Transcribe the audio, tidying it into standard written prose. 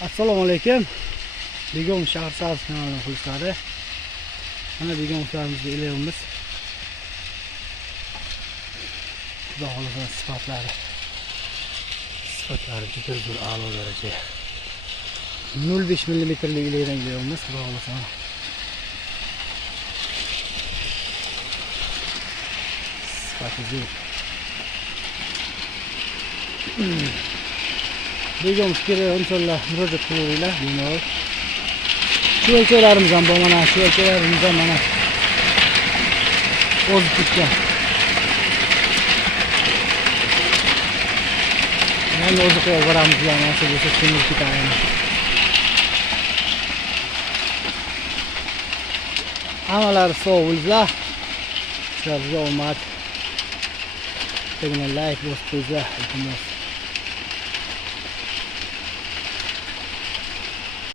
Assalomu alaykum. Begum shahar savdo kanalidan qilishlari. Mana begumlarimizni ilayapmiz. Xudo xolasa sifatlari juda zo'r a'lo daraja. 0.5 mm ilaydan ilayapmiz. Xudo xolasa. Sifati zo'r. Begum fikri inshaalloh murojaat qilaveringlar. Bemalol. Shu o'lchovlarimiz ham bor, mana shu o'lchovlarimiz ham mana o'zib ketgan. Mana o'zi qo'yib boramiz, mana shu bo'lsa temir ketadi. Hammalari sog' bo'linglar. Sizlarga omad. Tegna like bosib qo'yinglar, iltimos.